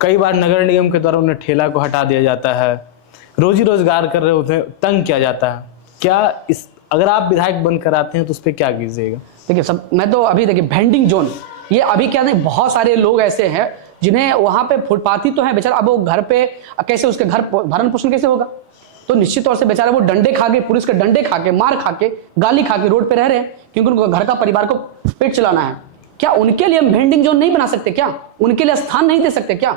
कई बार नगर निगम के द्वारा उन्हें ठेला को हटा दिया जाता है, रोजी रोजगार कर रहे होते हैं, तंग किया जाता है। क्या इस अगर आप विधायक बनकर आते हैं तो उस पर क्या कीजिएगा? देखिए सब, मैं तो अभी देखिए वेंडिंग जोन, ये अभी क्या नहीं, बहुत सारे लोग ऐसे हैं जिन्हें वहां पे फुटपाथी तो है बेचारा, अब वो घर पे कैसे उसके घर भरण पोषण कैसे होगा? तो निश्चित तौर से बेचारा वो डंडे खा के, पुलिस के डंडे खा के, मार खा के, गाली खा के रोड पे रह रहे हैं, क्योंकि उनको घर का परिवार को पेट चलाना है। क्या उनके लिए हम वेंडिंग जोन नहीं बना सकते? क्या उनके लिए स्थान नहीं दे सकते? क्या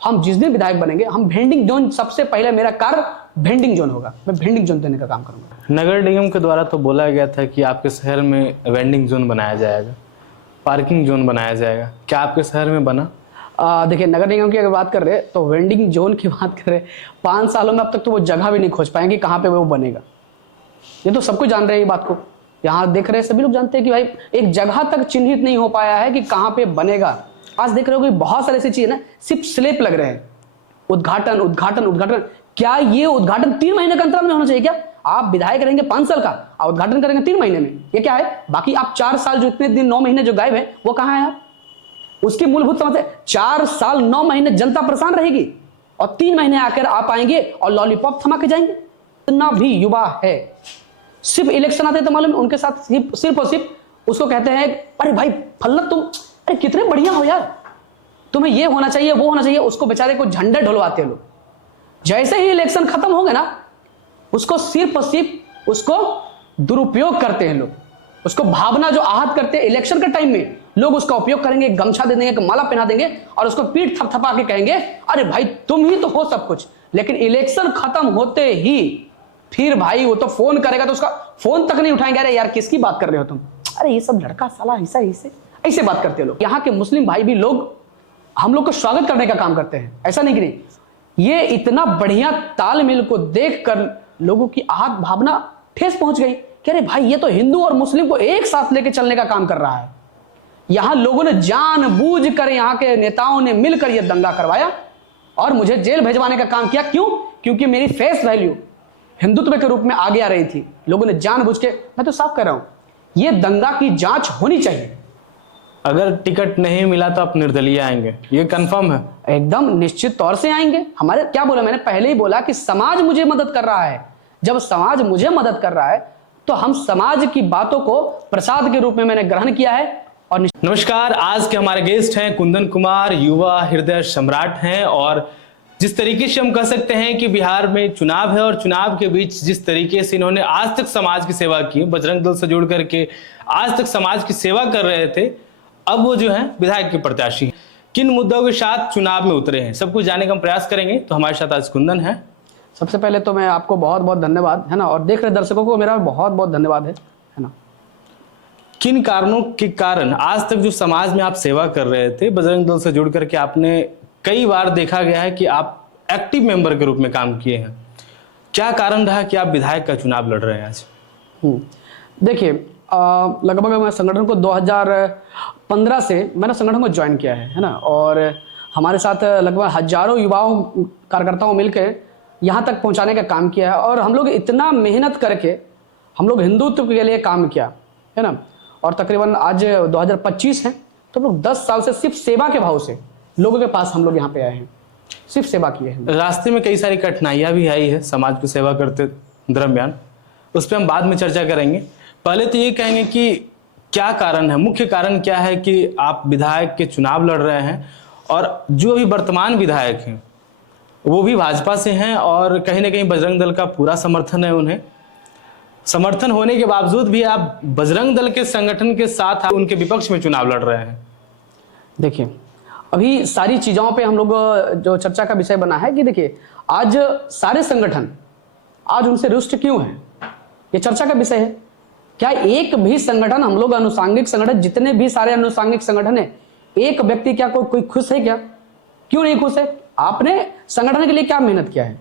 हम जिस दिन विधायक बनेंगे हम वेंडिंग जोन, सबसे पहले मेरा कार्य वेंडिंग जोन होगा, मैं वेंडिंग जोन देने का काम करूंगा। नगर निगम के द्वारा तो बोला गया था कि आपके शहर में वेंडिंग जोन बनाया जाएगा, पार्किंग जोन बनाया जाएगा, क्या आपके शहर में बना? देखिए नगर निगम की अगर बात कर रहे हैं तो वेंडिंग जोन की बात कर रहे हैं, 5 सालों में अब तक तो वो जगह भी नहीं खोज पाएंगे कहाँ पे वो बनेगा। ये तो सब कुछ जान रहे हैं ये बात को, यहाँ देख रहे हैं सभी लोग जानते हैं कि भाई एक जगह तक चिन्हित नहीं हो पाया है कि कहाँ पे बनेगा। आज देख रहे हो कि बहुत सारी ऐसी चीजें ना सिर्फ स्लेप लग रहे हैं, उद्घाटन उद्घाटन उद्घाटन। क्या ये उद्घाटन 3 महीने का अंतराल में होना चाहिए? क्या आप विधायक रहेंगे 5 साल का और उद्घाटन करेंगे 3 महीने में? ये क्या है? बाकी आप 4 साल जो इतने दिन 9 महीने जो गायब है वो कहाँ है? आप उसकी मूलभूत समझ है, 4 साल 9 महीने जनता परेशान रहेगी और 3 महीने आकर आप आएंगे और लॉलीपॉप थमा के जाएंगे। इतना भी युवा है, सिर्फ इलेक्शन आते तो मालूम उनके साथ सिर्फ और सिर्फ उसको कहते हैं अरे भाई फल्ला तुम अरे कितने बढ़िया हो यार, तुम्हें ये होना चाहिए वो होना चाहिए, उसको बेचारे को झंडे ढुलवाते हैं लोग। जैसे ही इलेक्शन खत्म होंगे ना उसको सिर्फ और सिर्फ उसको दुरुपयोग करते हैं लोग, उसको भावना जो आहत करते हैं इलेक्शन के टाइम में लोग उसका उपयोग करेंगे, गमछा दे देंगे, माला पहना देंगे और उसको पीठ थपथपा के कहेंगे अरे भाई तुम ही तो हो सब कुछ। लेकिन इलेक्शन खत्म होते ही फिर भाई वो तो फोन करेगा तो उसका फोन तक नहीं उठाएंगे, अरे यार किसकी बात कर रहे हो तुम, अरे ये सब लड़का साला ऐसा ऐसे बात करते हैं लोग। यहाँ के मुस्लिम भाई भी लोग हम लोग को स्वागत करने का काम करते हैं, ऐसा नहीं कि नहीं। ये इतना बढ़िया तालमेल को देखकर लोगों की आहत भावना ठेस पहुंच गई कि अरे भाई ये तो हिंदू और मुस्लिम को एक साथ लेके चलने का काम कर रहा है। यहां लोगों ने जानबूझकर, यहाँ के नेताओं ने मिलकर यह दंगा करवाया और मुझे जेल भेजवाने का काम किया। क्यों? क्योंकि मेरी फेस वैल्यू हिंदुत्व के रूप में आगे आ रही थी। लोगों ने जानबूझ के, मैं तो साफ कर रहा हूं, यह दंगा की जांच होनी चाहिए। अगर टिकट नहीं मिला तो आप निर्दलीय आएंगे, ये कंफर्म है? एकदम निश्चित तौर से आएंगे। हमारे क्या बोला, मैंने पहले ही बोला कि समाज मुझे मदद कर रहा है। जब समाज मुझे मदद कर रहा है तो हम समाज की बातों को प्रसाद के रूप में मैंने ग्रहण किया है। और नमस्कार, आज के हमारे गेस्ट हैं कुंदन कुमार, युवा हृदय सम्राट हैं। और जिस तरीके से हम कह सकते हैं कि बिहार में चुनाव है और चुनाव के बीच जिस तरीके से इन्होंने आज तक समाज की सेवा की, बजरंग दल से जुड़ करके आज तक समाज की सेवा कर रहे थे, अब वो जो है विधायक के प्रत्याशी हैं। किन मुद्दों के साथ चुनाव में उतरे हैं, सब कुछ जानने का हम प्रयास करेंगे। तो हमारे साथ आज कुंदन है। सबसे पहले तो मैं आपको बहुत बहुत धन्यवाद, है ना, और देख रहे दर्शकों को मेरा बहुत बहुत धन्यवाद है ना। किन कारणों के कारण आज तक जो समाज में आप सेवा कर रहे थे, बजरंग दल से जुड़ करके आपने कई बार देखा गया है कि आप एक्टिव मेंबर के रूप में काम किए हैं, क्या कारण रहा कि आप विधायक का चुनाव लड़ रहे हैं आज? देखिए लगभग मैं संगठन को 2015 से मैंने संगठन को ज्वाइन किया है ना, और हमारे साथ लगभग हजारों युवाओं कार्यकर्ताओं मिलकर यहाँ तक पहुँचाने का काम किया है। और हम लोग इतना मेहनत करके हम लोग हिंदुत्व के लिए काम किया है ना। और तकरीबन आज 2025 है तो हम लोग 10 साल से सिर्फ सेवा के भाव से लोगों के पास हम लोग यहाँ पे आए हैं, सिर्फ सेवा किए हैं। रास्ते में कई सारी कठिनाइयाँ भी आई है समाज को सेवा करते दरमियान, उस पर हम बाद में चर्चा करेंगे। पहले तो ये कहेंगे कि क्या कारण है, मुख्य कारण क्या है कि आप विधायक के चुनाव लड़ रहे हैं और जो अभी वर्तमान विधायक हैं वो भी भाजपा से हैं और कहीं ना कहीं बजरंग दल का पूरा समर्थन है उन्हें। समर्थन होने के बावजूद भी आप बजरंग दल के संगठन के साथ आप उनके विपक्ष में चुनाव लड़ रहे हैं। देखिए अभी सारी चीज़ों पे हम लोग जो चर्चा का विषय बना है कि देखिए आज सारे संगठन आज उनसे रुष्ट क्यों हैं, ये चर्चा का विषय है। क्या एक भी संगठन, हम लोग अनुसांगिक संगठन जितने भी सारे अनुसांगिक संगठन है, एक व्यक्ति क्या कोई खुश है क्या? क्यों नहीं खुश है? आपने संगठन के लिए क्या मेहनत किया है?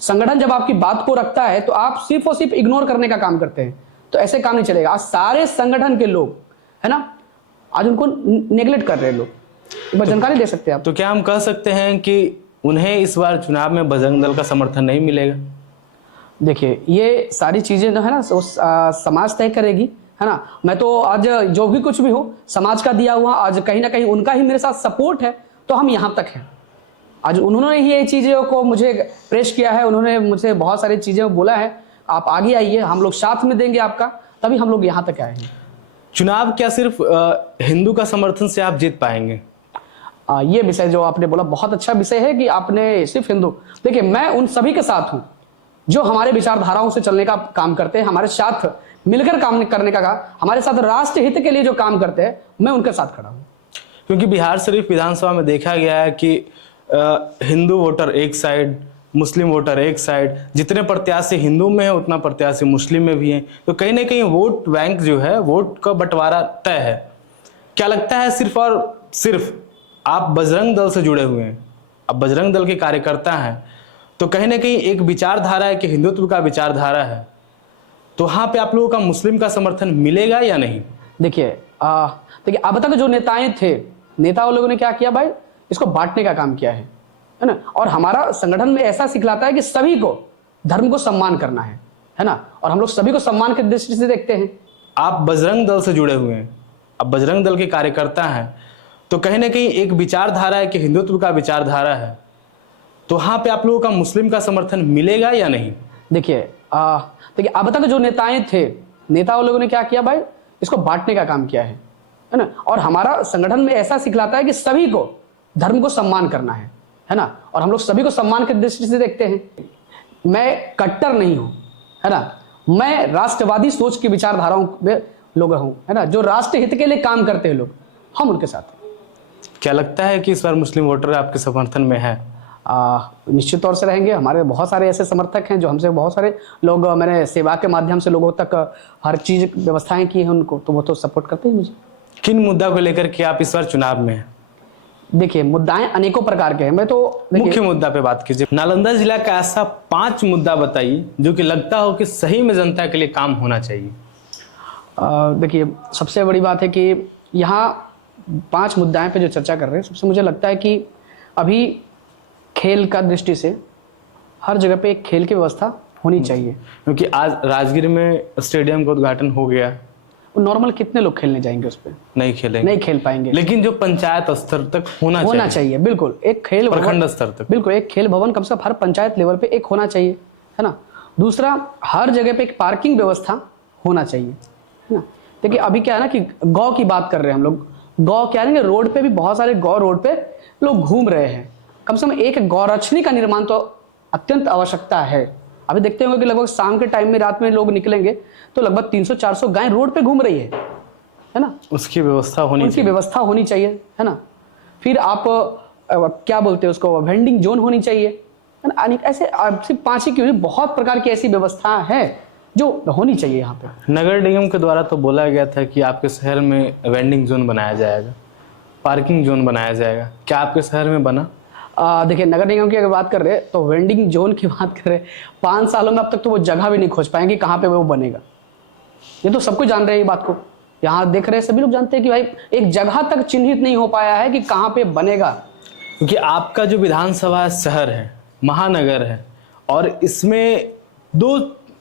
संगठन जब आपकी बात को रखता है तो आप सिर्फ और सिर्फ इग्नोर करने का काम करते हैं, तो ऐसे काम नहीं चलेगा। आज सारे संगठन के लोग है ना आज उनको नेग्लेक्ट कर रहे हैं लोग, एक बार जानकारी दे सकते हैं आप? तो क्या हम कह सकते हैं कि उन्हें इस बार चुनाव में बजरंग दल का समर्थन नहीं मिलेगा? देखिए ये सारी चीजें जो है ना समाज तय करेगी, है ना। मैं तो आज जो भी कुछ भी हो समाज का दिया हुआ, आज कहीं ना कहीं उनका ही मेरे साथ सपोर्ट है तो हम यहाँ तक हैं। आज उन्होंने ही ये चीज़ों को मुझे प्रेस किया है, उन्होंने मुझसे बहुत सारी चीज़ें बोला है, आप आगे आइए, हम लोग साथ में देंगे आपका, तभी हम लोग यहाँ तक आए हैं। चुनाव क्या सिर्फ हिंदू का समर्थन से आप जीत पाएंगे? ये विषय जो आपने बोला बहुत अच्छा विषय है कि आपने सिर्फ हिंदू, देखिए मैं उन सभी के साथ हूँ जो हमारे विचारधाराओं से चलने का काम करते हैं, हमारे साथ मिलकर काम करने का, हमारे साथ राष्ट्र हित के लिए जो काम करते हैं, मैं उनके साथ खड़ा हूँ। क्योंकि बिहार शरीफ विधानसभा में देखा गया है कि हिंदू वोटर एक साइड, मुस्लिम वोटर एक साइड, जितने प्रत्याशी हिंदू में है उतना प्रत्याशी मुस्लिम में भी हैं, तो कहीं ना कहीं वोट बैंक जो है, वोट का बंटवारा तय है। क्या लगता है सिर्फ और सिर्फ आप बजरंग दल से जुड़े हुए हैं, अब बजरंग दल के कार्यकर्ता हैं, तो कहीं ना कहीं एक विचारधारा है कि हिंदुत्व का विचारधारा है, तो वहाँ पे आप लोगों का मुस्लिम का समर्थन मिलेगा या नहीं? देखिए अब तक जो नेताएं थे, नेताओं लोगों ने क्या किया भाई, इसको बांटने का काम किया है ना। और हमारा संगठन में ऐसा सिखलाता है कि सभी को धर्म को सम्मान करना है ना, और हम लोग सभी को सम्मान की दृष्टि से देखते हैं। आप बजरंग दल से जुड़े हुए हैं, अब बजरंग दल के कार्यकर्ता हैं, तो कहीं ना कहीं एक विचारधारा है कि हिंदुत्व का विचारधारा है, तो वहाँ पे आप लोगों का मुस्लिम का समर्थन मिलेगा या नहीं? देखिए अब तक जो नेताएं थे, नेताओं लोगों ने क्या किया भाई, इसको बांटने का काम किया है ना, और हमारा संगठन में ऐसा सिखलाता है कि सभी को धर्म को सम्मान करना है ना, और हम लोग सभी को सम्मान की दृष्टि से देखते हैं। मैं कट्टर नहीं हूं, है ना, मैं राष्ट्रवादी सोच की विचारधाराओं में लोग हूं, है ना, जो राष्ट्र हित के लिए काम करते हैं लोग, हम उनके साथ हैं। क्या लगता है कि इस बार मुस्लिम वोटर आपके समर्थन में है? निश्चित तौर से रहेंगे। हमारे बहुत सारे ऐसे समर्थक हैं जो हमसे, बहुत सारे लोग, मैंने सेवा के माध्यम से लोगों तक हर चीज व्यवस्थाएं की हैं उनको, तो वो तो सपोर्ट करते ही मुझे। किन मुद्दा को लेकर के आप इस बार चुनाव में हैं? देखिए मुद्दाएं अनेकों प्रकार के हैं, मैं तो मुख्य मुद्दा पे बात कीजिए। नालंदा जिला का ऐसा 5 मुद्दा बताइए जो कि लगता हो कि सही में जनता के लिए काम होना चाहिए। देखिए सबसे बड़ी बात है कि यहाँ 5 मुद्दाएं पे जो चर्चा कर रहे हैं, सबसे मुझे लगता है कि अभी खेल का दृष्टि से हर जगह पे एक खेल की व्यवस्था होनी चाहिए, क्योंकि आज राजगीर में स्टेडियम का उद्घाटन हो गया। नॉर्मल कितने लोग खेलने जाएंगे उस पर? नहीं खेलेंगे, नहीं खेल पाएंगे। लेकिन जो पंचायत स्तर तक होना चाहिए, बिल्कुल एक खेल प्रखंड स्तर तक, बिल्कुल एक खेल भवन कम से कम हर पंचायत लेवल पे एक होना चाहिए, है ना। दूसरा, हर जगह पे एक पार्किंग व्यवस्था होना चाहिए, है ना। देखिए अभी क्या है ना कि गौ की बात कर रहे हैं हम लोग, गौ क्या है, रोड पे भी बहुत सारे गौ रोड पे लोग घूम रहे हैं, कम से कम एक गौरक्षणी का निर्माण तो अत्यंत आवश्यकता है। अभी देखते होंगे कि लगभग शाम के टाइम में, रात में लोग निकलेंगे तो लगभग 300-400 गाय रोड पे घूम रही है ना। उसकी व्यवस्था होनी चाहिए, है ना। फिर आप क्या बोलते हैं उसको, वेंडिंग जोन होनी चाहिए, है ना। ऐसे सिर्फ 5 ही क्यों, बहुत प्रकार की ऐसी व्यवस्था है जो होनी चाहिए यहाँ पे। नगर निगम के द्वारा तो बोला गया था कि आपके शहर में वेंडिंग जोन बनाया जाएगा, पार्किंग जोन बनाया जाएगा, क्या आपके शहर में बना? देखिए नगर निगम की अगर बात कर रहे हैं तो वेंडिंग जोन की बात कर रहे हैं, 5 सालों में अब तक तो वो जगह भी नहीं खोज पाएंगे कहाँ पे वो बनेगा। ये तो सब कुछ जान रहे हैं ये बात को, यहाँ देख रहे हैं सभी लोग जानते हैं कि भाई एक जगह तक चिन्हित नहीं हो पाया है कि कहाँ पे बनेगा। क्योंकि आपका जो विधानसभा शहर है, महानगर है, और इसमें दो,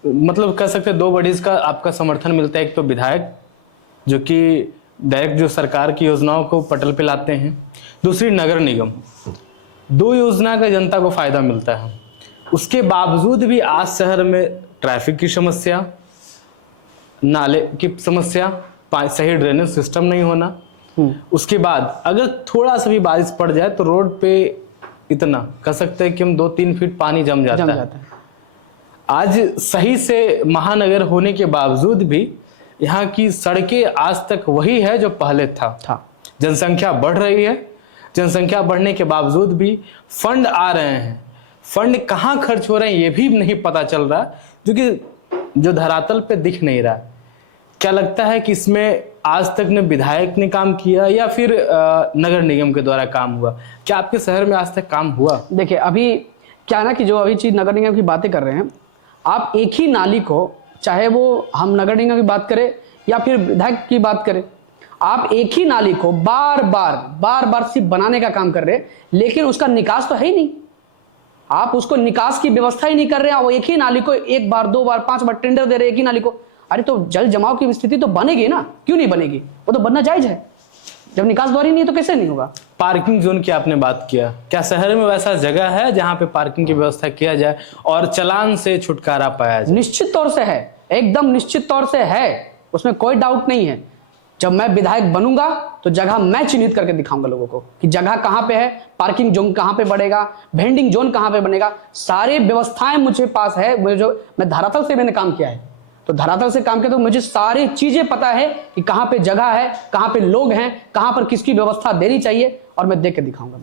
मतलब कह सकते हैं 2 बॉडीज का आपका समर्थन मिलता है। एक तो विधायक जो कि डायरेक्ट जो सरकार की योजनाओं को पटल पे लाते हैं, दूसरी नगर निगम। 2 योजना का जनता को फायदा मिलता है। उसके बावजूद भी आज शहर में ट्रैफिक की समस्या, नाले की समस्या, सही ड्रेनेज सिस्टम नहीं होना, उसके बाद अगर थोड़ा सा भी बारिश पड़ जाए तो रोड पे इतना कह सकते हैं कि हम 2-3 फीट पानी जम जाता है। आज सही से महानगर होने के बावजूद भी यहाँ की सड़कें आज तक वही है जो पहले था। जनसंख्या बढ़ रही है, जनसंख्या बढ़ने के बावजूद भी फंड आ रहे हैं, फंड कहाँ खर्च हो रहे हैं ये भी नहीं पता चल रहा, क्योंकि जो धरातल पे दिख नहीं रहा। क्या लगता है कि इसमें आज तक न विधायक ने काम किया या फिर नगर निगम के द्वारा काम हुआ? क्या आपके शहर में आज तक काम हुआ? देखिए अभी क्या ना कि जो अभी चीज नगर निगम की बातें कर रहे हैं, आप एक ही नाली को, चाहे वो हम नगर निगम की बात करें या फिर विधायक की बात करें, आप एक ही नाली को बार बार सिर्फ बनाने का काम कर रहे हैं, लेकिन उसका निकास तो है ही नहीं। आप उसको निकास की व्यवस्था ही नहीं कर रहे हैं। वो एक ही नाली को 1 बार 2 बार 5 बार टेंडर दे रहे हैं एक ही नाली को। अरे तो जल जमाव की स्थिति तो बनेगी ना, क्यों नहीं बनेगी? वो तो बनना जायज है। जब निकास द्वार ही नहीं है तो कैसे नहीं होगा? पार्किंग जोन की आपने बात किया, क्या शहर में वैसा जगह है जहां पे पार्किंग की व्यवस्था किया जाए और चालान से छुटकारा पाया जाए? निश्चित तौर से है, एकदम निश्चित तौर से है, उसमें कोई डाउट नहीं है। जब मैं विधायक बनूंगा तो जगह मैं चिन्हित करके दिखाऊंगा लोगों को कि जगह कहां पे है, पार्किंग जोन कहां पे बढ़ेगा, वेंडिंग जोन कहां पे बनेगा, सारी व्यवस्थाएं मुझे पास है। मैं धरातल से मैंने काम किया है, तो धरातल से काम किया तो मुझे सारी चीजें पता है कि कहां पे जगह है, कहां पे लोग हैं, कहां पर किसकी व्यवस्था देनी चाहिए, और मैं देख के दिखाऊंगा।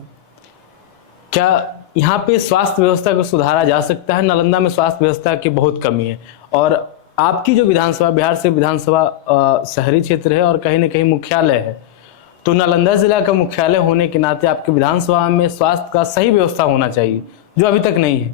क्या यहाँ पे स्वास्थ्य व्यवस्था को सुधारा जा सकता है? नालंदा में स्वास्थ्य व्यवस्था की बहुत कमी है, और आपकी जो विधानसभा, बिहार से विधानसभा शहरी क्षेत्र है और कहीं ना कहीं मुख्यालय है, तो नालंदा जिला का मुख्यालय होने के नाते आपके विधानसभा में स्वास्थ्य का सही व्यवस्था होना चाहिए, जो अभी तक नहीं है।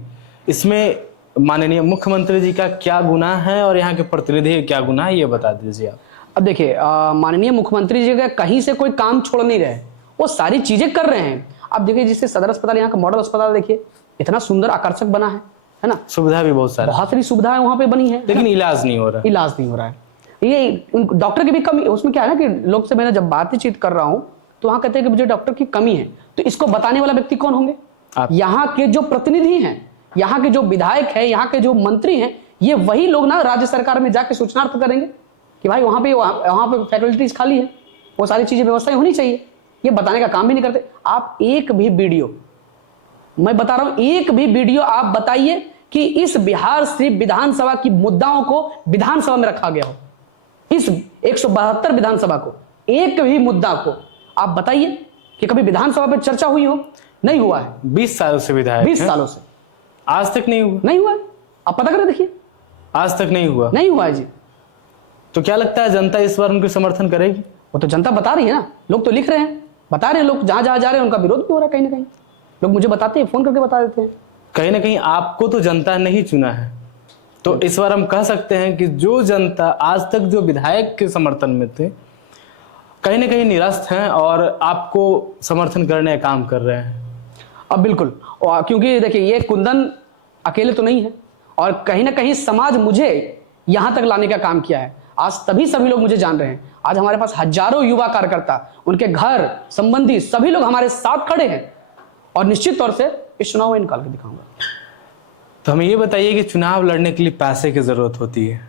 इसमें माननीय मुख्यमंत्री जी का क्या गुनाह है और यहाँ के प्रतिनिधि का क्या गुनाह है, ये बता दीजिए आप। अब देखिए, माननीय मुख्यमंत्री जी का कहीं से कोई काम छोड़ नहीं रहे, वो सारी चीजें कर रहे हैं। अब देखिए, जिससे सदर अस्पताल, यहाँ का मॉडल अस्पताल देखिए, इतना सुंदर आकर्षक बना है ना, सुविधा भी बहुत सारी सुविधाएं वहां पे बनी है, लेकिन इलाज नहीं हो रहा है। ये डॉक्टर की भी कमी, उसमें क्या है ना कि लोग से मैंने जब बातचीत कर रहा हूं तो वहां कहते हैं कि मुझे डॉक्टर की कमी है, तो इसको बताने वाला व्यक्ति कौन होंगे? यहाँ के जो प्रतिनिधि हैं, यहाँ के जो विधायक है, यहाँ के जो मंत्री हैं, ये वही लोग ना राज्य सरकार में जाके सूचनार्थ करेंगे कि भाई वहां पे फैकल्टीज खाली है, वो सारी चीजें व्यवस्थाएं होनी चाहिए। ये बताने का काम भी नहीं करते। आप एक भी वीडियो, मैं बता रहा हूं, एक भी वीडियो आप बताइए कि इस बिहार शरीफ विधानसभा की मुद्दाओं को विधानसभा में रखा गया हो, इस 172 विधानसभा को, एक भी मुद्दा को आप बताइए कि कभी विधानसभा पे चर्चा हुई हो। नहीं हुआ है। 20 सालों से विधायक, 20 सालों से आज तक नहीं हुआ है। आप पता करें, देखिए, आज तक नहीं हुआ है जी। तो क्या लगता है जनता इस बार उनके समर्थन करेगी? वो तो जनता बता रही है ना, लोग तो लिख रहे हैं, बता रहे हैं, लोग जहां जहां जा रहे हैं उनका विरोध भी हो रहा है। कहीं ना कहीं लोग मुझे बताते हैं, फोन करके बता देते हैं। कहीं ना कहीं आपको तो जनता ने ही चुना है, तो इस बार हम कह सकते हैं कि जो जनता आज तक जो विधायक के समर्थन में थे, कहीं ना कहीं निरस्त हैं और आपको समर्थन करने का काम कर रहे हैं। अब बिल्कुल, क्योंकि देखिए, ये कुंदन अकेले तो नहीं है, और कहीं ना कहीं समाज मुझे यहां तक लाने का काम किया है। आज तभी सभी लोग मुझे जान रहे हैं। आज हमारे पास हजारों युवा कार्यकर्ता, उनके घर संबंधी सभी लोग हमारे साथ खड़े हैं, और निश्चित तौर से इस चुनाव में निकाल के दिखाऊंगा। तो हमें ये बताइए कि चुनाव लड़ने के लिए पैसे की जरूरत होती है,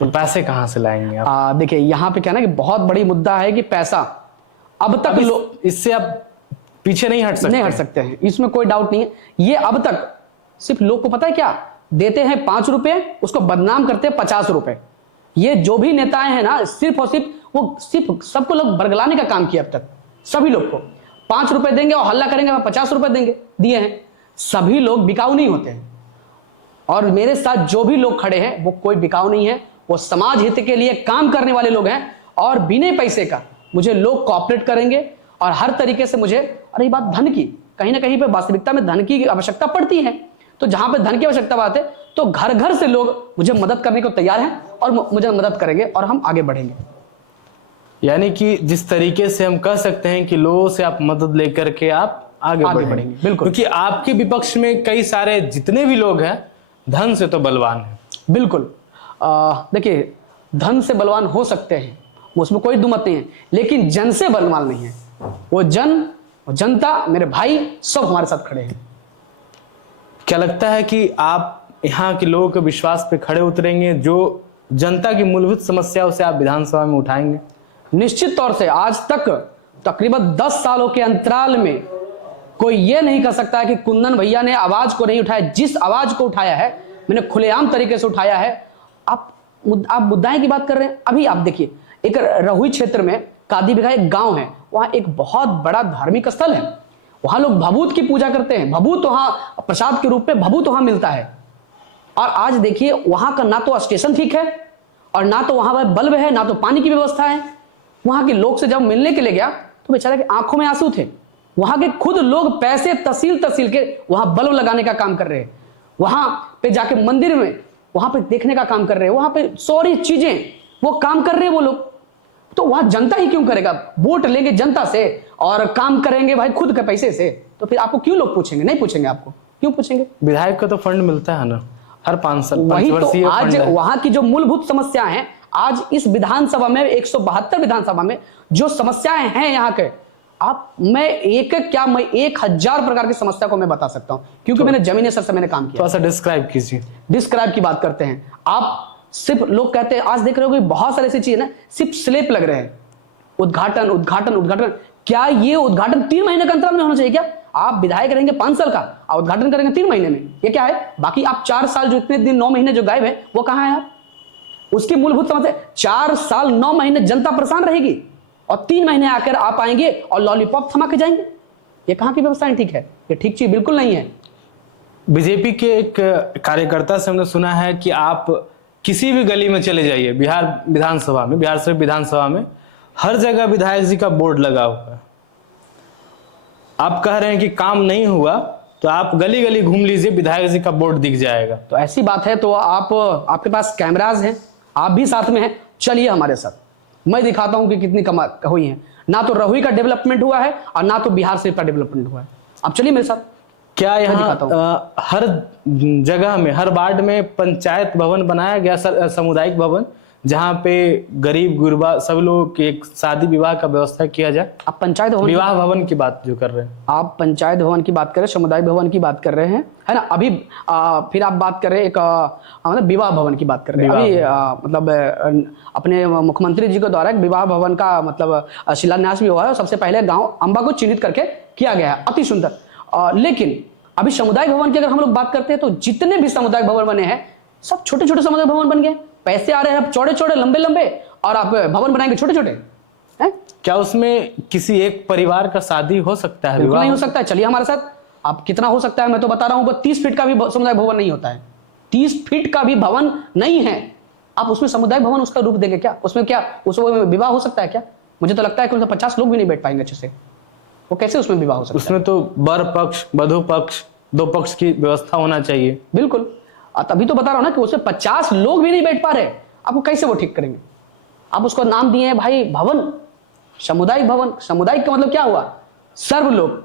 तो पैसे कहां से लाएंगे आप? देखिए, यहाँ पे क्या ना कि बहुत बड़ी मुद्दा है कि पैसा अब तक इससे आप पीछे नहीं हट सकते हैं, इसमें कोई डाउट नहीं है। ये अब तक सिर्फ लोग को पता है क्या देते हैं, 5 रुपए, उसको बदनाम करते हैं 50 रुपए। ये जो भी नेताएं हैं ना, सिर्फ और सिर्फ सबको लोग बरगलाने का काम किया अब तक। सभी लोग को 5 रुपए देंगे और हल्ला करेंगे 50 रुपए देंगे, दिए हैं। सभी लोग बिकाऊ नहीं होते हैं, और मेरे साथ जो भी लोग खड़े हैं वो कोई बिकाऊ नहीं है, वो समाज हित के लिए काम करने वाले लोग हैं, और बिना पैसे का मुझे लोग कोऑपरेट करेंगे, और हर तरीके से मुझे, और ये बात धन की, कहीं ना कहीं पे वास्तविकता में धन की आवश्यकता पड़ती है, तो जहां पे धन की आवश्यकता बात है तो घर घर से लोग मुझे मदद करने को तैयार हैं, और मुझे मदद करेंगे, और हम आगे बढ़ेंगे। यानी कि जिस तरीके से हम कह सकते हैं कि लोगों से आप मदद लेकर के आप आगे बढ़ेंगे। बिल्कुल, क्योंकि आपके विपक्ष में कई सारे जितने भी लोग हैं धन से तो बलवान हैं। बिल्कुल, देखिए, धन से बलवान हो सकते हैं, उसमें कोई दुमत नहीं है, लेकिन जन से बलवान नहीं है। वो जनता, मेरे भाई, सब हमारे साथ खड़े हैं। क्या लगता है कि आप यहाँ के लोगों के विश्वास पे खड़े उतरेंगे? जो जनता की मूलभूत समस्या उसे आप विधानसभा में उठाएंगे? निश्चित तौर से। आज तक तकरीबन 10 सालों के अंतराल में कोई ये नहीं कह सकता है कि कुंदन भैया ने आवाज को नहीं उठाया। जिस आवाज को उठाया है, मैंने खुलेआम तरीके से उठाया है। आप मुद्दाएं की बात कर रहे हैं। अभी आप देखिए, एक रहुई क्षेत्र में कादी बिघा एक गांव है, वहां एक बहुत बड़ा धार्मिक स्थल है, वहां लोग भभूत की पूजा करते हैं। भभूत वहां प्रसाद के रूप में भभूत वहां मिलता है। और आज देखिए, वहां का ना तो स्टेशन ठीक है, और ना तो वहां बल्ब है, ना तो पानी की व्यवस्था है। वहां के लोग से जब मिलने के लिए गया तो बेचारे के आंखों में आंसू थे। वहां के खुद लोग पैसे तहसील के वहां बल्ब लगाने का काम कर रहे हैं, वहां पे जाके मंदिर में वहां पे देखने का काम कर रहे हैं, वहां पे सारी चीजें वो काम कर रहे हैं वो लोग। तो वहां जनता ही क्यों करेगा? वोट लेंगे जनता से और काम करेंगे भाई खुद के पैसे से, तो फिर आपको क्यों लोग पूछेंगे? नहीं पूछेंगे। आपको क्यों पूछेंगे? विधायक का तो फंड मिलता है ना हर 5 साल। वही तो आज वहां की जो मूलभूत समस्या है आज इस विधानसभा में 172 विधानसभा में जो समस्याएं हैं यहाँ के, मैं 1000 प्रकार की समस्या को मैं बता सकता हूं, क्योंकि मैंने जमीनी स्तर से मैंने काम किया। थोड़ा सा डिस्क्राइब कीजिए। डिस्क्राइब की बात करते हैं, आप सिर्फ लोग कहते हैं, आज देख रहे हो कि बहुत सारी ऐसी चीजें ना सिर्फ स्लेप लग रहे हैं, उद्घाटन उद्घाटन उद्घाटन। क्या ये उद्घाटन 3 महीने का अंतराल में होना चाहिए क्या? आप विधायक रहेंगे 5 साल का और उद्घाटन करेंगे 3 महीने में, ये क्या है? बाकी आप 4 साल जो इतने दिन 9 महीने जो गायब है वो कहां है? आप उसकी मूलभूत समस्या 4 साल 9 महीने जनता परेशान रहेगी और 3 महीने आकर आप आएंगे और लॉलीपॉप थमा के जाएंगे। ये कहां की व्यवस्था ठीक है? ये ठीक चीज बिल्कुल नहीं है। बीजेपी के एक कार्यकर्ता से हमने सुना है कि आप किसी भी गली में चले जाइए बिहार विधानसभा में, बिहार शरीफ विधानसभा में हर जगह विधायक जी का बोर्ड लगा हुआ है। आप कह रहे हैं कि काम नहीं हुआ तो आप गली गली घूम लीजिए, विधायक जी का बोर्ड दिख जाएगा। तो ऐसी बात है तो आपके पास कैमराज हैं, आप भी साथ में हैं, चलिए हमारे साथ, मैं दिखाता हूं कि कितनी कमाल हुई है। ना तो रहुई का डेवलपमेंट हुआ है और ना तो बिहार शरीफ का डेवलपमेंट हुआ है। आप चलिए मेरे साथ। क्या यहाँ हर जगह में, हर वार्ड में पंचायत भवन बनाया गया, सामुदायिक भवन, जहाँ पे गरीब गुरबा सब लोग की एक शादी विवाह का व्यवस्था किया जाए? आप पंचायत भवन, विवाह भवन की बात जो कर रहे हैं, आप पंचायत भवन की बात कर रहे हैं, सामुदायिक भवन की बात कर रहे हैं, है ना? अभी फिर आप बात कर रहे हैं एक मतलब विवाह भवन की बात कर रहे हैं। अभी मतलब अपने मुख्यमंत्री जी के द्वारा एक विवाह भवन का मतलब शिलान्यास भी हुआ है। सबसे पहले गाँव अम्बा को चिन्हित करके किया गया है, अति सुंदर। लेकिन अभी सामुदायिक भवन की अगर हम लोग बात करते हैं तो जितने भी सामुदायिक भवन बने हैं सब छोटे छोटे सामुदायिक भवन बन गए। पैसे आ रहे हैं चौड़े चौड़े लंबे लंबे और आप भवन बनाएंगे छोटे छोटे हैं। क्या उसमें किसी एक परिवार का शादी हो सकता है? बिल्कुल नहीं हो सकता है। चलिए हमारे साथ। आप कितना हो सकता है मैं तो बता रहा हूं, 30 फीट का भी सामुदायिक भवन नहीं होता है। 30 फीट का भी भवन नहीं है, आप उसमें सामुदायिक भवन उसका रूप देंगे क्या? उसमें क्या उसमें विवाह हो सकता है क्या? मुझे तो लगता है कि उसमें 50 लोग भी नहीं बैठ पाएंगे अच्छे से। वो कैसे उसमें विवाह हो सकता है? उसमें तो वर पक्ष वधु पक्ष 2 पक्ष की व्यवस्था होना चाहिए। बिल्कुल, तभी तो बता रहा हूं ना कि उसमें 50 लोग भी नहीं बैठ पा रहे, आपको कैसे वो ठीक करेंगे? आप उसको नाम दिए हैं भाई भवन, सामुदायिक भवन। सामुदायिक का मतलब क्या हुआ? सर्व लोग।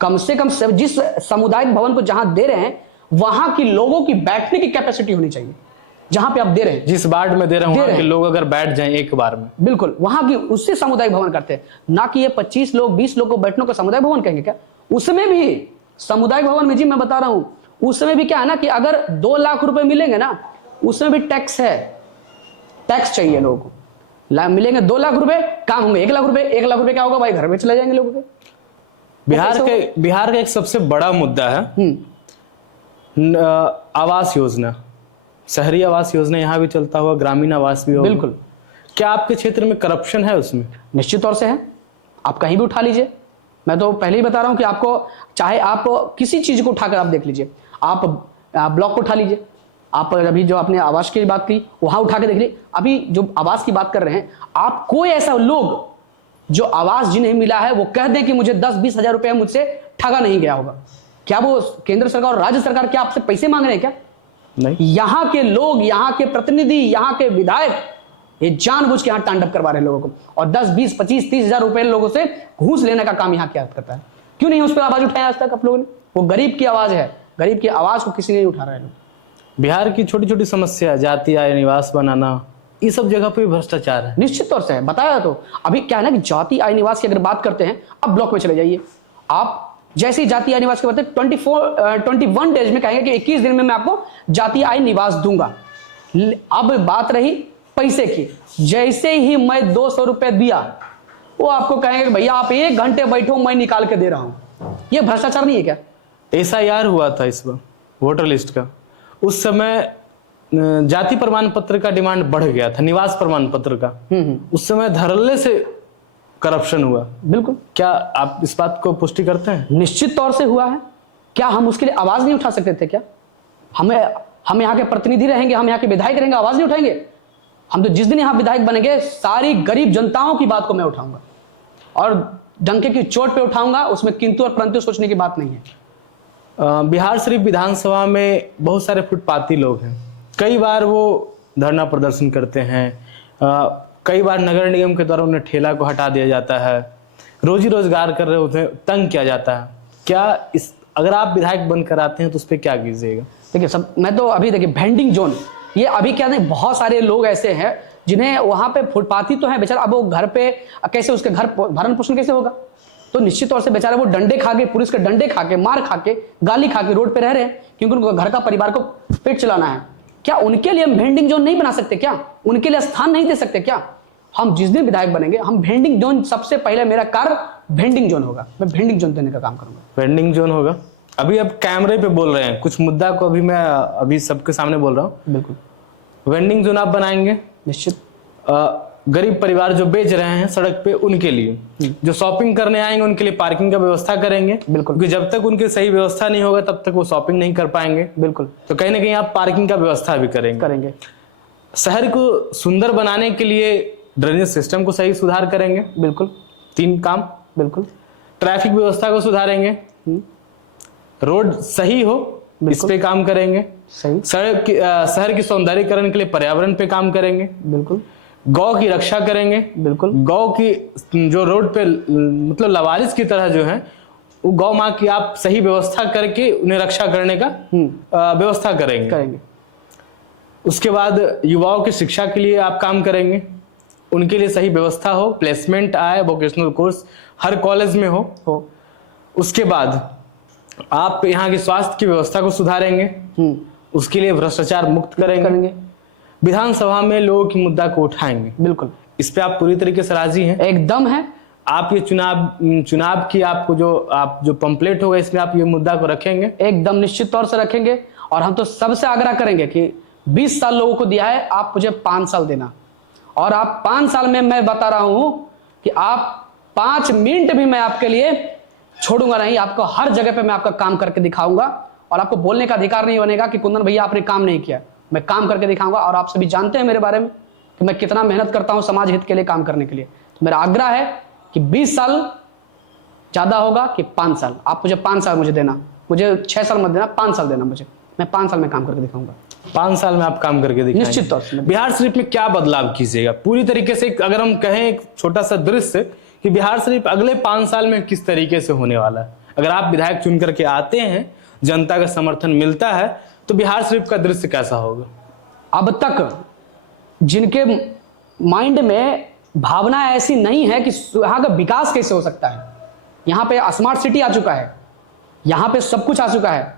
कम से कम जिस सामुदायिक भवन को जहां दे रहे हैं वहां की लोगों की बैठने की कैपेसिटी होनी चाहिए। जहां पे आप दे रहे हैं, जिस वार्ड में दे रहे हैं वहां के लोग अगर बैठ जाएं एक बार में, बिल्कुल वहां की, उससे सामुदायिक भवन करते हैं। ना कि ये 25 लोग 20 लोग को बैठने को सामुदायिक भवन कहेंगे क्या? उसमें भी सामुदायिक भवन में जी मैं बता रहा हूं, उसमें भी क्या है ना कि अगर 2 लाख रुपए मिलेंगे ना, उसमें भी टैक्स है, टैक्स चाहिए लोगों को। मिलेंगे 2 लाख रुपए, काम होंगे 1 लाख रुपए। 1 लाख रुपए क्या होगा भाई? घर में चले जाएंगे लोगों के। बिहार का एक सबसे बड़ा मुद्दा है आवास योजना, शहरी आवास योजना यहाँ भी चलता हुआ, ग्रामीण आवास भी होगा। बिल्कुल। क्या आपके क्षेत्र में करप्शन है उसमें? निश्चित तौर से है, आप कहीं भी उठा लीजिए। मैं तो पहले ही बता रहा हूं कि आपको चाहे आप किसी चीज को उठाकर आप देख लीजिए, आप ब्लॉक को उठा लीजिए, आप अभी जो आपने आवास की बात की वहां उठा के देख लीजिए। अभी जो आवास की बात कर रहे हैं, आप कोई ऐसा लोग जो आवास जिन्हें मिला है वो कह दें कि मुझे 10-20 हजार रुपया मुझसे ठगा नहीं गया होगा, क्या वो केंद्र सरकार और राज्य सरकार क्या आपसे पैसे मांग रहे हैं क्या? नहीं। यहाँ के लोग, यहाँ के प्रतिनिधि, यहाँ के विधायक ये जानबूझ के यहाँ तांडव करवा रहे हैं लोगों को, और 10, 20, 25, 30 हजार रुपए लोगों से घूस लेने का काम यहाँ क्या करता है? क्यों नहीं उस पर आवाज उठाया आज तक आप लोगों ने? वो गरीब की आवाज है, गरीब की आवाज को किसी नहीं उठा रहा है। बिहार की छोटी छोटी समस्या, जाति आय निवास बनाना, ये सब जगह पे भ्रष्टाचार है। निश्चित तौर से है, बताया तो। अभी क्या है ना कि जाति आय निवास की अगर बात करते हैं, अब ब्लॉक में चले जाइए आप, जैसे ही जाति आय निवास की बात है 21 डेज में कहेंगे कि 21 दिन में मैं आपको जाति आय निवास दूंगा। अब बात रही पैसे की, जैसे ही मैं 200 रुपए दिया वो आपको कहेंगे कि भैया आप 1 घंटे बैठो मैं निकाल के दे रहा हूं। ये भ्रष्टाचार नहीं है क्या? SIR हुआ था इस बार वोटर लिस्ट का, उस समय जाति प्रमाण पत्र का डिमांड बढ़ गया था, निवास प्रमाण पत्र का। उस समय धड़ल्ले से करप्शन हुआ। बिल्कुल। क्या आप इस बात को पुष्टि करते हैं? निश्चित तौर से हुआ है। क्या हम उसके लिए आवाज नहीं उठा सकते थे क्या? हम यहाँ के प्रतिनिधि रहेंगे, हम यहाँ के विधायक रहेंगे, आवाज नहीं उठाएंगे? हम तो जिस दिन यहाँ विधायक बनेंगे सारी गरीब जनताओं की बात को मैं उठाऊंगा और डंके की चोट पे उठाऊंगा, उसमें किंतु और परंतु सोचने की बात नहीं है। बिहार शरीफ विधानसभा में बहुत सारे फुटपाती लोग हैं, कई बार वो धरना प्रदर्शन करते हैं, कई बार नगर निगम के द्वारा उन्हें ठेला को हटा दिया जाता है, रोजी रोजगार कर रहे होते हैं, तंग किया जाता है। क्या अगर आप विधायक बनकर आते हैं तो उस पर क्या कीजिएगा? देखिए मैं तो अभी देखिए वेंडिंग जोन, ये अभी क्या नहीं, बहुत सारे लोग ऐसे हैं जिन्हें वहां पे फुटपाथी तो है बेचारा, अब वो घर पे कैसे उसके घर भरण पोषण कैसे होगा? तो निश्चित तौर से बेचारे वो डंडे खा के, पुलिस के डंडे खा के, मार खा के, गाली खा के रोड पे रह रहे हैं, क्योंकि उनको घर का परिवार को पेट चलाना है। क्या उनके लिए हम वेंडिंग जोन नहीं बना सकते क्या? उनके लिए स्थान नहीं दे सकते क्या? हम जिस दिन विधायक बनेंगे हम वेंडिंग जोन, सबसे पहले मेरा कार्य वेंडिंग जोन होगा, मैं वेंडिंग जोन देने का काम करूंगा। वेंडिंग जोन होगा। अभी अब कैमरे पे बोल रहे हैं, कुछ मुद्दा को अभी मैं अभी सबके सामने बोल रहा हूँ। बिल्कुल, वेंडिंग जोन आप बनाएंगे, निश्चित। गरीब परिवार जो बेच रहे हैं सड़क पे उनके लिए, जो शॉपिंग करने आएंगे उनके लिए पार्किंग का व्यवस्था करेंगे। बिल्कुल, क्योंकि जब तक उनकी सही व्यवस्था नहीं होगा तब तक वो शॉपिंग नहीं कर पाएंगे। बिल्कुल, तो कहीं ना कहीं आप पार्किंग का व्यवस्था भी करेंगे। शहर को सुंदर बनाने के लिए ड्रेनेज सिस्टम को सही सुधार करेंगे। बिल्कुल, 3 काम। बिल्कुल, ट्रैफिक व्यवस्था को सुधारेंगे, रोड सही हो इस पे काम करेंगे, सही। शहर की सौंदर्यीकरण के लिए पर्यावरण पे काम करेंगे। बिल्कुल, गौ की रक्षा करेंगे। बिल्कुल, गौ की जो रोड पे मतलब लवारिस की तरह जो है, वो गौ माँ की आप सही व्यवस्था करके उन्हें रक्षा करने का व्यवस्था करेंगे। उसके बाद युवाओं की शिक्षा के लिए आप काम करेंगे, उनके लिए सही व्यवस्था हो, प्लेसमेंट आए, वोकेशनल कोर्स हर कॉलेज में हो। उसके बाद आप यहाँ की स्वास्थ्य की व्यवस्था को सुधारेंगे, उसके लिए भ्रष्टाचार मुक्त करेंगे। विधानसभा में लोगों की मुद्दा को उठाएंगे। बिल्कुल, इस पे आप पूरी तरीके से राजी हैं? एकदम है। आप ये चुनाव की आपको जो जो पंपलेट होगा इसमें आप ये मुद्दा को रखेंगे? एकदम निश्चित तौर से रखेंगे। और हम तो सबसे आग्रह करेंगे कि 20 साल लोगों को दिया है, आप मुझे 5 साल देना। और आप 5 साल में मैं बता रहा हूं कि आप 5 मिनट भी मैं आपके लिए छोड़ूंगा नहीं। आपको हर जगह पे मैं आपका काम करके दिखाऊंगा, और आपको बोलने का अधिकार नहीं बनेगा कि कुंदन भैया आपने काम नहीं किया। मैं काम करके दिखाऊंगा, और आप सभी जानते हैं मेरे बारे में कि मैं कितना मेहनत करता हूं समाज हित के लिए काम करने के लिए। तो मेरा आग्रह है कि 20 साल ज्यादा होगा कि 5 साल, आप मुझे 5 साल मुझे देना, मुझे 6 साल मत देना, 5 साल देना मुझे। मैं 5 साल में काम करके दिखाऊंगा। 5 साल में आप काम करके दिखाएंगे? निश्चित तौर से। बिहार शरीफ में क्या बदलाव कीजिएगा पूरी तरीके से? अगर हम कहें एक छोटा सा दृश्य कि बिहार शरीफ अगले 5 साल में किस तरीके से होने वाला है, अगर आप विधायक चुन करके आते हैं, जनता का समर्थन मिलता है, तो बिहार शरीफ का दृश्य कैसा होगा? अब तक जिनके माइंड में भावना ऐसी नहीं है कि यहाँ का विकास कैसे हो सकता है, यहाँ पे स्मार्ट सिटी आ चुका है, यहाँ पे सब कुछ आ चुका है।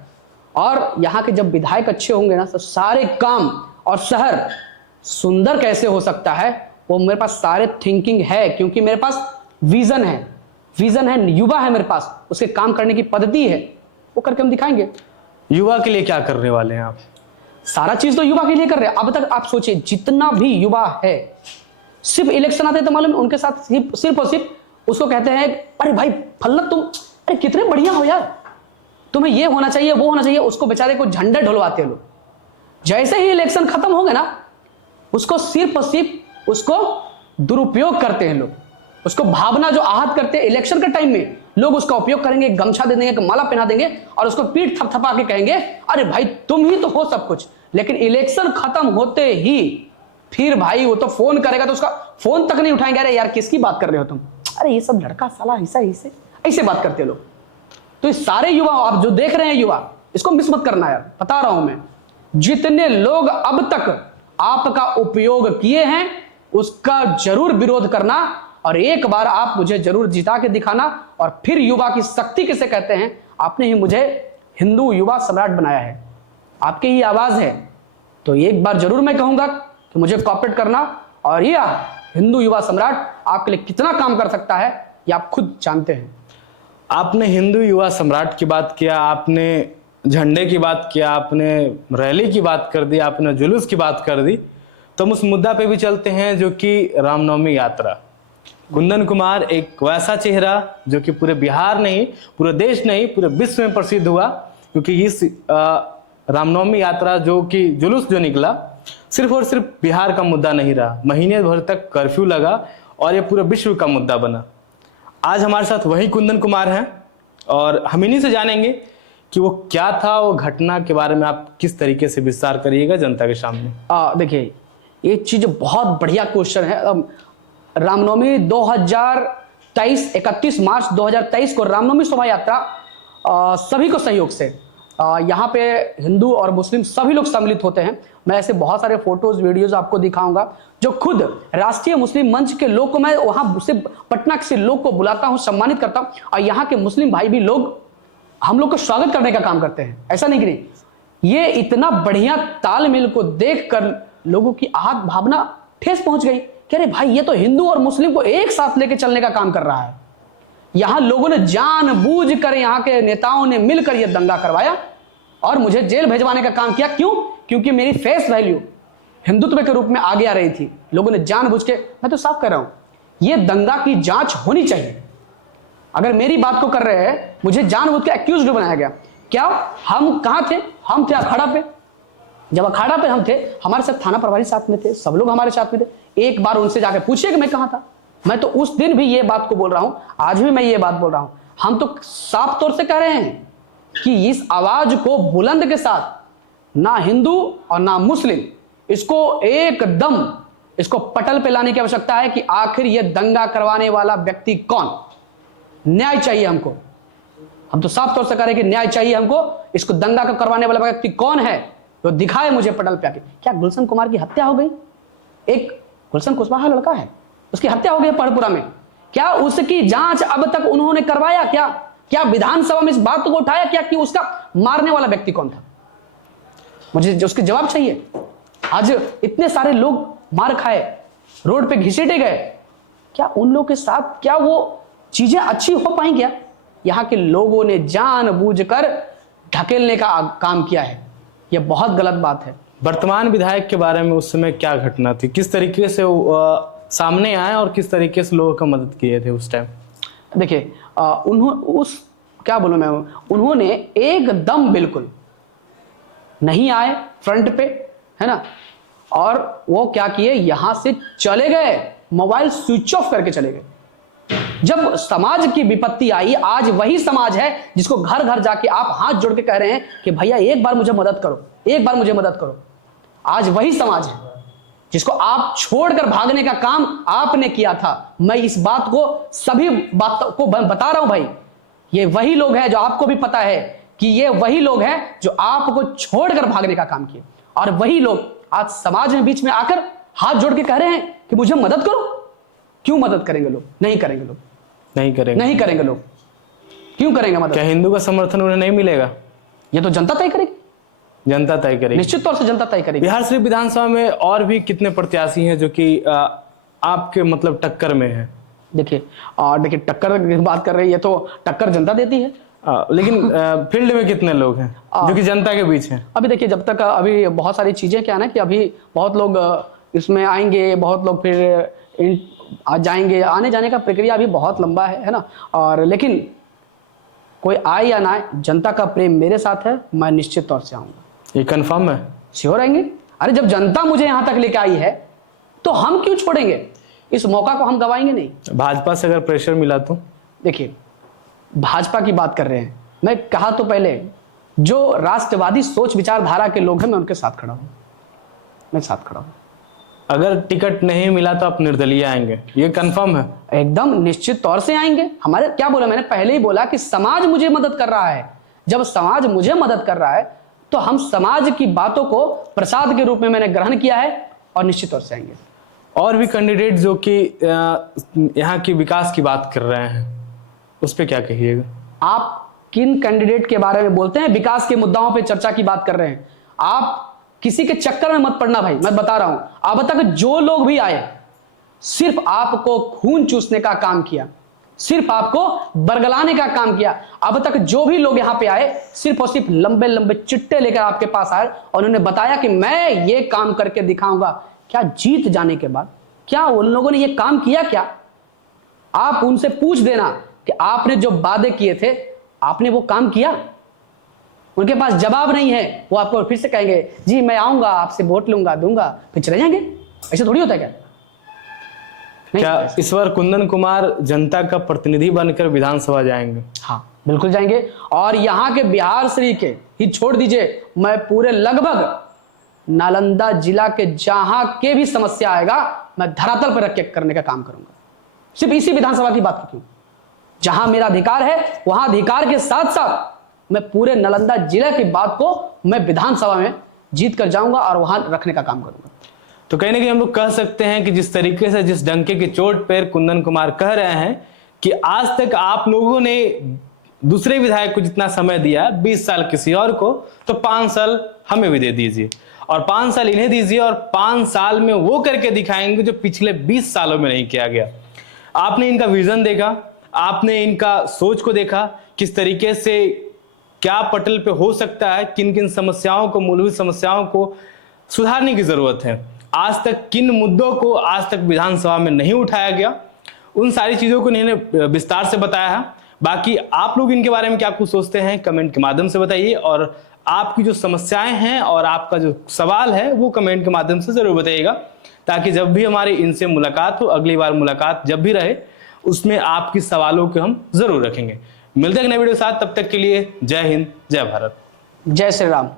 और यहाँ के जब विधायक अच्छे होंगे ना, तो सारे काम और शहर सुंदर कैसे हो सकता है, वो मेरे पास सारे थिंकिंग है। क्योंकि मेरे पास विजन है, युवा है मेरे पास, उसके काम करने की पद्धति है, वो करके हम दिखाएंगे। युवा के लिए क्या करने वाले हैं आप? सारा चीज तो युवा के लिए कर रहे हैं। अब तक आप सोचिए, जितना भी युवा है, सिर्फ इलेक्शन आते तो मालूम उनके साथ सिर्फ और सिर्फ उसको कहते हैं, अरे भाई फल्ला तुम अरे कितने बढ़िया हो यार, तुम्हें ये होना चाहिए, वो होना चाहिए। उसको बेचारे को झंडे ढुलवाते हैं लोग। जैसे ही इलेक्शन खत्म हो गया ना, उसको सिर्फ और सिर्फ उसको दुरुपयोग करते हैं लोग। उसको भावना जो आहत करते हैं इलेक्शन के टाइम में, लोग उसका उपयोग करेंगे, गमछा दे देंगे, माला पहना देंगे, और उसको पीठ थपथपा के कहेंगे, अरे भाई तुम ही तो हो सब कुछ। लेकिन इलेक्शन खत्म होते ही फिर भाई वो तो फोन करेगा, तो उसका फोन तक नहीं उठाएंगे। अरे यार किसकी बात कर रहे हो तुम? अरे ये सब लड़का साला ऐसे बात करते हैं लोग। तो इस सारे युवा आप जो देख रहे हैं, युवा इसको मिस मत करना यार, बता रहा हूं मैं। जितने लोग अब तक आपका उपयोग किए हैं, उसका जरूर विरोध करना, और एक बार आप मुझे जरूर जिता के दिखाना। और फिर युवा की शक्ति किसे कहते हैं, आपने ही मुझे हिंदू युवा सम्राट बनाया है, आपकी ही आवाज है। तो एक बार जरूर मैं कहूंगा कि मुझे कॉपरेट करना, और ये हिंदू युवा सम्राट आपके लिए कितना काम कर सकता है ये आप खुद जानते हैं। आपने हिंदू युवा सम्राट की बात किया, आपने झंडे की बात किया, आपने रैली की बात कर दी, आपने जुलूस की बात कर दी। तो हम उस मुद्दा पे भी चलते हैं जो कि रामनवमी यात्रा। कुंदन कुमार एक वैसा चेहरा जो कि पूरे बिहार नहीं, पूरे देश नहीं, पूरे विश्व में प्रसिद्ध हुआ, क्योंकि इस रामनवमी यात्रा जो कि जुलूस जो निकला, सिर्फ और सिर्फ बिहार का मुद्दा नहीं रहा। महीने भर तक कर्फ्यू लगा और ये पूरे विश्व का मुद्दा बना। आज हमारे साथ वही कुंदन कुमार हैं, और हम इन्हीं से जानेंगे कि वो क्या था, वो घटना के बारे में आप किस तरीके से विस्तार करिएगा जनता के सामने। देखिए, ये चीज बहुत बढ़िया क्वेश्चन है। रामनवमी 2023 31 मार्च 2023 को रामनवमी शोभा यात्रा सभी को सहयोग से यहाँ पे हिंदू और मुस्लिम सभी लोग सम्मिलित होते हैं। मैं ऐसे बहुत सारे फोटोज वीडियोज आपको दिखाऊंगा जो खुद राष्ट्रीय मुस्लिम मंच के लोग को, मैं वहां से पटना के लोग को बुलाता हूं, सम्मानित करता हूं, और यहाँ के मुस्लिम भाई भी लोग हम लोग को स्वागत करने का काम करते हैं। ऐसा नहीं कि नहीं, ये इतना बढ़िया तालमेल को देखकर लोगों की आहत भावना ठेस पहुंच गई कि अरे भाई, ये तो हिंदू और मुस्लिम को एक साथ लेके चलने का काम कर रहा है। यहां लोगों ने जानबूझकर, यहाँ के नेताओं ने मिलकर यह दंगा करवाया और मुझे जेल भेजवाने का काम किया। क्यों? क्योंकि मेरी फेस वैल्यू हिंदुत्व के रूप में आगे आ रही थी। लोगों ने जानबूझ के, मैं तो साफ कर रहा हूं, यह दंगा की जांच होनी चाहिए। अगर मेरी बात को कर रहे हैं, मुझे जानबूझ के एक्यूज्ड बनाया गया। क्या हम कहां थे? हम थे अखाड़ा पे। जब अखाड़ा पे हम थे, हमारे साथ थाना प्रभारी साथ में थे, सब लोग हमारे साथ में थे। एक बार उनसे जाकर पूछिए कि मैं कहां था। मैं तो उस दिन भी ये बात को बोल रहा हूं, आज भी मैं ये बात बोल रहा हूं। हम तो साफ तौर से कह रहे हैं कि इस आवाज को बुलंद के साथ ना हिंदू और ना मुस्लिम, इसको एकदम इसको पटल पे लाने की आवश्यकता है कि आखिर ये दंगा करवाने वाला व्यक्ति कौन। न्याय चाहिए हमको। हम तो साफ तौर से कह रहे हैं कि न्याय चाहिए हमको। इसको दंगा को करवाने वाला व्यक्ति कौन है तो दिखाए मुझे पटल पे आके। क्या गुलशन कुमार की हत्या हो गई? एक गुलशन कुशवाहा लड़का है, उसकी हत्या हो गई पढ़पुरा में। क्या उसकी जांच अब तक उन्होंने करवाया? क्या विधानसभा में इस बात को उठाया क्या कि उसका मारने वाला व्यक्ति कौन था? मुझे उसके जवाब चाहिए। आज इतने सारे लोग मार खाए, रोड पे घसीटे गए, क्या उन लोगों के साथ क्या वो चीजें अच्छी हो पाई? क्या यहां के लोगों ने जानबूझकर ढकेलने का काम किया है। यह बहुत गलत बात है। वर्तमान विधायक के बारे में उस समय क्या घटना थी, किस तरीके से सामने आए और किस तरीके से लोगों का मदद किए थे उस टाइम? देखिए, क्या बोलूं मैं, उन्होंने एकदम बिल्कुल नहीं आए फ्रंट पे, है ना, और वो क्या किए, यहां से चले गए, मोबाइल स्विच ऑफ करके चले गए। जब समाज की विपत्ति आई, आज वही समाज है जिसको घर घर जाके आप हाथ जोड़ के कह रहे हैं कि भैया एक बार मुझे मदद करो, एक बार मुझे मदद करो। आज वही समाज है जिसको आप छोड़कर भागने का काम आपने किया था। मैं इस बात को, सभी बातों को बता रहा हूं भाई, ये वही लोग हैं जो आपको भी पता है कि ये वही लोग हैं जो आपको छोड़कर भागने का काम किए, और वही लोग आज समाज में बीच में आकर हाथ जोड़ के कह रहे हैं कि मुझे मदद करो। क्यों मदद करेंगे लोग? नहीं करेंगे लोग, नहीं करेंगे लोग। क्यों करेंगे मदद? क्या हिंदू का समर्थन उन्हें नहीं मिलेगा? ये तो जनता तय करेगी, जनता तय करेगी, निश्चित तौर से जनता तय करेगी। बिहार शरीफ विधानसभा में और भी कितने प्रत्याशी हैं जो कि आपके मतलब टक्कर में है? देखिए टक्कर की बात कर रही है तो टक्कर जनता देती है, लेकिन फील्ड में कितने लोग हैं जो कि जनता के बीच हैं? अभी देखिए, जब तक अभी बहुत सारी चीजें क्या है ना कि अभी बहुत लोग इसमें आएंगे, बहुत लोग फिर जाएंगे, आने जाने का प्रक्रिया अभी बहुत लंबा है ना। और लेकिन कोई आए या ना आए, जनता का प्रेम मेरे साथ है, मैं निश्चित तौर से आऊंगा। ये कंफर्म है? श्योर आएंगे। अरे जब जनता मुझे यहां तक लेके आई है तो हम क्यों छोड़ेंगे? इस मौका को हम गवाएंगे नहीं। भाजपा से अगर प्रेशर मिला तो? देखिए, भाजपा की बात कर रहे हैं, मैं कहा तो पहले, जो राष्ट्रवादी सोच विचारधारा के लोग हैं मैं उनके साथ खड़ा हूं, मैं साथ खड़ा हूं। अगर टिकट नहीं मिला तो आप निर्दलीय आएंगे, ये कंफर्म है? एकदम निश्चित तौर से आएंगे। हमारे क्या बोला, मैंने पहले ही बोला कि समाज मुझे मदद कर रहा है। जब समाज मुझे मदद कर रहा है तो हम समाज की बातों को प्रसाद के रूप में मैंने ग्रहण किया है और निश्चित तौर से आएंगे। और भी कैंडिडेट जो कि यहाँ की विकास की बात कर रहे हैं, उस पर क्या कहिएगा? आप किन कैंडिडेट के बारे में बोलते हैं? विकास के मुद्दाओं पे चर्चा की बात कर रहे हैं। आप किसी के चक्कर में मत पड़ना भाई, मैं बता रहा हूं। अब तक जो लोग भी आए सिर्फ आपको खून चूसने का काम किया, सिर्फ आपको बरगलाने का काम किया। अब तक जो भी लोग यहां पे आए सिर्फ और सिर्फ लंबे लंबे चिट्टे लेकर आपके पास आए और उन्होंने बताया कि मैं ये काम करके दिखाऊंगा। क्या जीत जाने के बाद क्या उन लोगों ने ये काम किया? क्या आप उनसे पूछ देना कि आपने जो वादे किए थे आपने वो काम किया? उनके पास जवाब नहीं है। वो आपको फिर से कहेंगे जी मैं आऊंगा, आपसे वोट लूंगा, दूंगा, फिर चले जाएंगे। ऐसे थोड़ी होता है क्या? क्या इस बार कुंदन कुमार जनता का प्रतिनिधि बनकर विधानसभा जाएंगे? हाँ बिल्कुल जाएंगे। और यहाँ के बिहार शरीफ के ही छोड़ दीजिए, मैं पूरे लगभग नालंदा जिला के जहां के भी समस्या आएगा मैं धरातल पर रख के करने का काम करूंगा। सिर्फ इसी विधानसभा की बात क्यों, जहां मेरा अधिकार है वहां अधिकार के साथ साथ मैं पूरे नालंदा जिले की बात को मैं विधानसभा में जीत कर जाऊंगा और वहां रखने का काम करूंगा। तो कहीं ना कहीं हम लोग कह सकते हैं कि जिस तरीके से, जिस डंके की चोट पर कुंदन कुमार कह रहे हैं कि आज तक आप लोगों ने दूसरे विधायक को जितना समय दिया, 20 साल किसी और को, तो 5 साल हमें भी दे दीजिए और 5 साल इन्हें दीजिए और 5 साल में वो करके दिखाएंगे जो पिछले 20 सालों में नहीं किया गया। आपने इनका विजन देखा, आपने इनका सोच को देखा, किस तरीके से क्या पटल पे हो सकता है, किन किन समस्याओं को, मूलभूत समस्याओं को सुधारने की जरूरत है। आज तक किन मुद्दों को आज तक विधानसभा में नहीं उठाया गया, उन सारी चीजों को इन्होंने विस्तार से बताया है। बाकी आप लोग इनके बारे में क्या कुछ सोचते हैं कमेंट के माध्यम से बताइए, और आपकी जो समस्याएं हैं और आपका जो सवाल है वो कमेंट के माध्यम से जरूर बताइएगा, ताकि जब भी हमारी इनसे मुलाकात हो, अगली बार मुलाकात जब भी रहे, उसमें आपकी सवालों को हम जरूर रखेंगे। मिलते हैं नए वीडियो के साथ, तब तक के लिए जय हिंद, जय भारत, जय श्री राम।